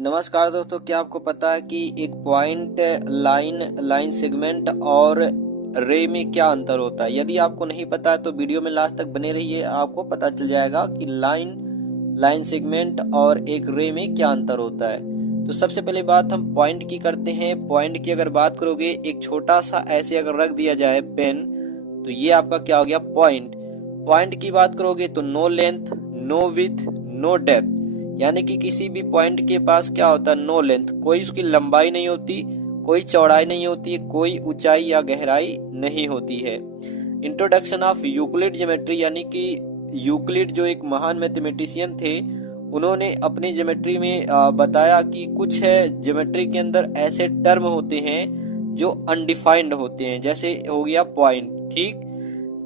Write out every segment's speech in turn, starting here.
नमस्कार दोस्तों, क्या आपको पता है कि एक पॉइंट, लाइन सेगमेंट और रे में क्या अंतर होता है? यदि आपको नहीं पता है तो वीडियो में लास्ट तक बने रहिए, आपको पता चल जाएगा कि लाइन सेगमेंट और एक रे में क्या अंतर होता है। तो सबसे पहले बात हम पॉइंट की करते हैं। पॉइंट की अगर बात करोगे, एक छोटा सा ऐसे अगर रख दिया जाए पेन, तो ये आपका क्या हो गया? पॉइंट। पॉइंट की बात करोगे तो no length, no width, no depth, यानी कि किसी भी पॉइंट के पास क्या होता है? नो लेंथ, कोई उसकी लंबाई नहीं होती, कोई चौड़ाई नहीं होती, कोई ऊंचाई या गहराई नहीं होती है। इंट्रोडक्शन ऑफ यूक्लिड ज्योमेट्री, यानी कि यूक्लिड जो एक महान मैथमेटिशियन थे, उन्होंने अपनी ज्योमेट्री में बताया कि कुछ है ज्योमेट्री के अंदर ऐसे टर्म होते हैं जो अनडिफाइंड होते हैं, जैसे हो गया पॉइंट। ठीक,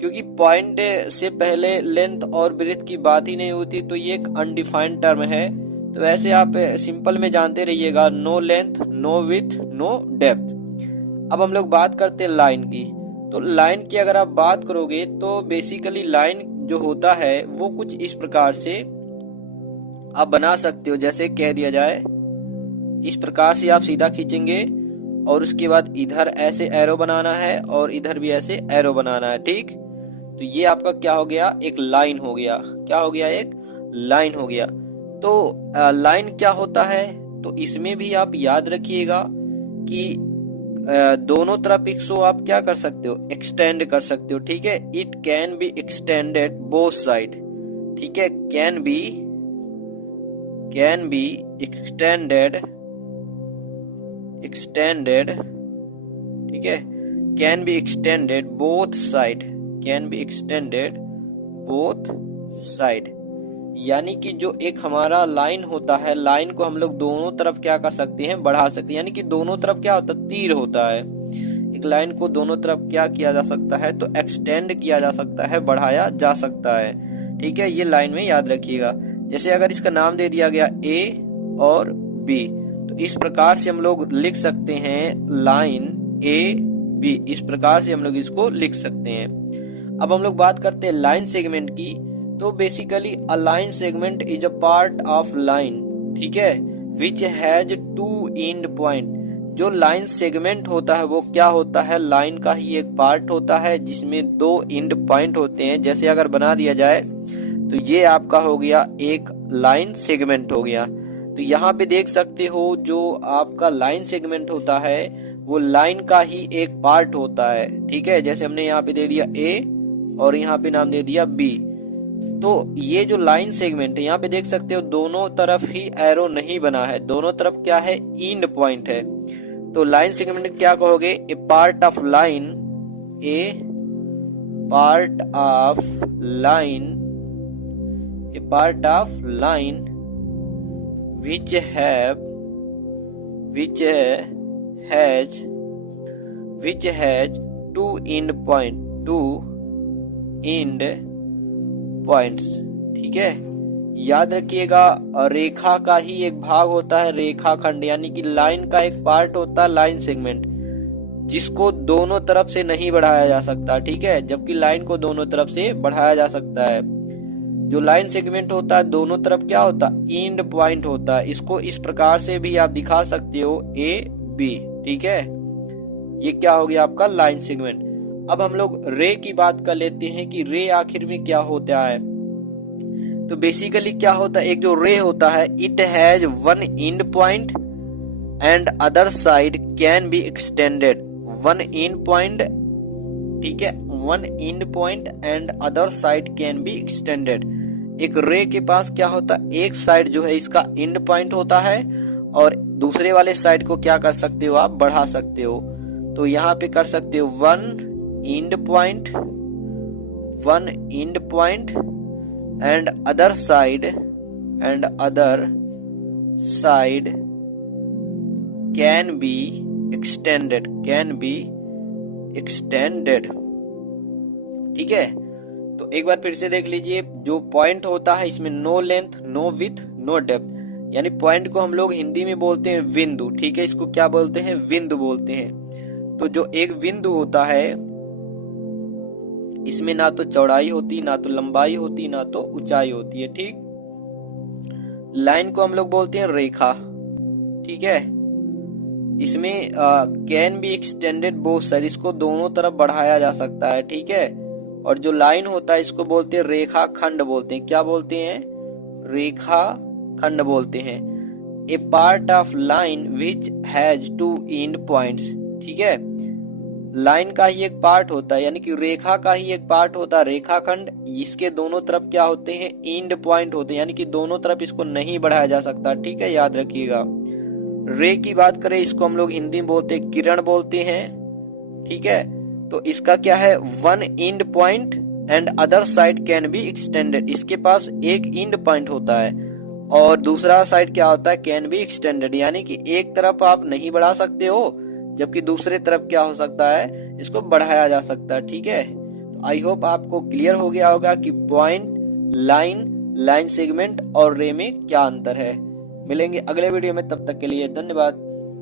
क्योंकि पॉइंट से पहले लेंथ और ब्रेथ की बात ही नहीं होती, तो ये एक अनडिफाइंड टर्म है। तो वैसे आप सिंपल में जानते रहिएगा, no length, no width, no depth. अब हम लोग बात करते हैं लाइन की। तो लाइन की अगर आप बात करोगे तो बेसिकली लाइन जो होता है वो कुछ इस प्रकार से आप बना सकते हो। जैसे कह दिया जाए, इस प्रकार से आप सीधा खींचेंगे और उसके बाद इधर ऐसे एरो बनाना है और इधर भी ऐसे एरो बनाना है। ठीक, तो ये आपका क्या हो गया? एक लाइन हो गया। क्या हो गया? एक लाइन हो गया। तो लाइन क्या होता है? तो इसमें भी आप याद रखिएगा कि दोनों तरफ इसको आप क्या कर सकते हो? एक्सटेंड कर सकते हो। ठीक है, it can be extended both side. ठीक है, कैन बी एक्सटेंडेड, ठीक है, can be extended both side, can be extended both side. यानी कि जो एक हमारा लाइन होता है, लाइन को हम लोग दोनों तरफ क्या कर सकते हैं? बढ़ा सकते हैं। यानी कि दोनों तरफ क्या होता है? तीर होता है। एक लाइन को दोनों तरफ क्या किया जा सकता है? तो एक्सटेंड किया जा सकता है, बढ़ाया जा सकता है। ठीक है, ये लाइन में याद रखिएगा। जैसे अगर इसका नाम दे दिया गया ए और बी, तो इस प्रकार से हम लोग लिख सकते हैं लाइन ए बी। इस प्रकार से हम लोग इसको लिख सकते हैं। अब हम लोग बात करते हैं लाइन सेगमेंट की। तो basically a line segment is a part of line, ठीक है, which has two end point. जो लाइन सेगमेंट होता है वो क्या होता है? लाइन का ही एक पार्ट होता है जिसमें दो एंड पॉइंट होते हैं। जैसे अगर बना दिया जाए तो ये आपका हो गया एक लाइन सेगमेंट हो गया। तो यहाँ पे देख सकते हो, जो आपका लाइन सेगमेंट होता है वो लाइन का ही एक पार्ट होता है। ठीक है, जैसे हमने यहाँ पे दे दिया ए और यहाँ पे नाम दे दिया बी। तो ये जो लाइन सेगमेंट है, यहाँ पे देख सकते हो दोनों तरफ ही एरो नहीं बना है, दोनों तरफ क्या है? एंड पॉइंट है। तो लाइन सेगमेंट क्या कहोगे? A part of line, a part of line, a part of line which has two end points। ठीक है, याद रखिएगा, रेखा का ही एक भाग होता है रेखाखंड, यानी कि लाइन का एक पार्ट होता है लाइन सेगमेंट, जिसको दोनों तरफ से नहीं बढ़ाया जा सकता। ठीक है, जबकि लाइन को दोनों तरफ से बढ़ाया जा सकता है। जो लाइन सेगमेंट होता है दोनों तरफ क्या होता है? एंड पॉइंट होता है। इसको इस प्रकार से भी आप दिखा सकते हो, ए बी। ठीक है, ये क्या हो गया आपका लाइन सेगमेंट। अब हम लोग रे की बात कर लेते हैं कि रे आखिर में क्या होता है। तो बेसिकली क्या होता है? एक जो रे होता है, it has one and point and other side can be extended. One and point, ठीक है, one and point and other side can be extended. एक रे के पास क्या होता है? एक साइड जो है इसका एंड पॉइंट होता है और दूसरे वाले साइड को क्या कर सकते हो? आप बढ़ा सकते हो। तो यहाँ पे कर सकते हो one and point and other side can be extended. ठीक है, तो एक बार फिर से देख लीजिए, जो पॉइंट होता है इसमें no length, no width, no depth. यानी पॉइंट को हम लोग हिंदी में बोलते हैं बिंदु। ठीक है, इसको क्या बोलते हैं? बिंदु बोलते हैं। तो जो एक बिंदु होता है इसमें ना तो चौड़ाई होती, ना तो लंबाई होती, ना तो ऊंचाई होती है। ठीक, लाइन को हम लोग बोलते हैं रेखा। ठीक है। इसमें can be extended both side, इसको दोनों तरफ बढ़ाया जा सकता है, ठीक है। और जो लाइन होता है इसको बोलते हैं रेखा खंड बोलते हैं। क्या बोलते हैं? रेखा खंड बोलते हैं। A part of line which has two end points, ठीक है। लाइन का ही एक पार्ट होता है, यानी कि रेखा का ही एक पार्ट होता है रेखाखंड। इसके दोनों तरफ क्या होते हैं? एंड पॉइंट होते हैं, यानी कि दोनों तरफ इसको नहीं बढ़ाया जा सकता, ठीक है, याद रखिएगा। रे की बात करें, इसको हम लोग हिंदी में बोलते हैं किरण बोलते हैं, ठीक है। तो इसका क्या है? One and point and other side can be extended. इसके पास एक एंड पॉइंट होता है और दूसरा साइड क्या होता है? कैन बी एक्सटेंडेड, यानी कि एक तरफ आप नहीं बढ़ा सकते हो, जबकि दूसरे तरफ क्या हो सकता है? इसको बढ़ाया जा सकता है, ठीक है। तो आई होप आपको क्लियर हो गया होगा कि पॉइंट, लाइन, लाइन सेगमेंट और रे में क्या अंतर है। मिलेंगे अगले वीडियो में, तब तक के लिए धन्यवाद।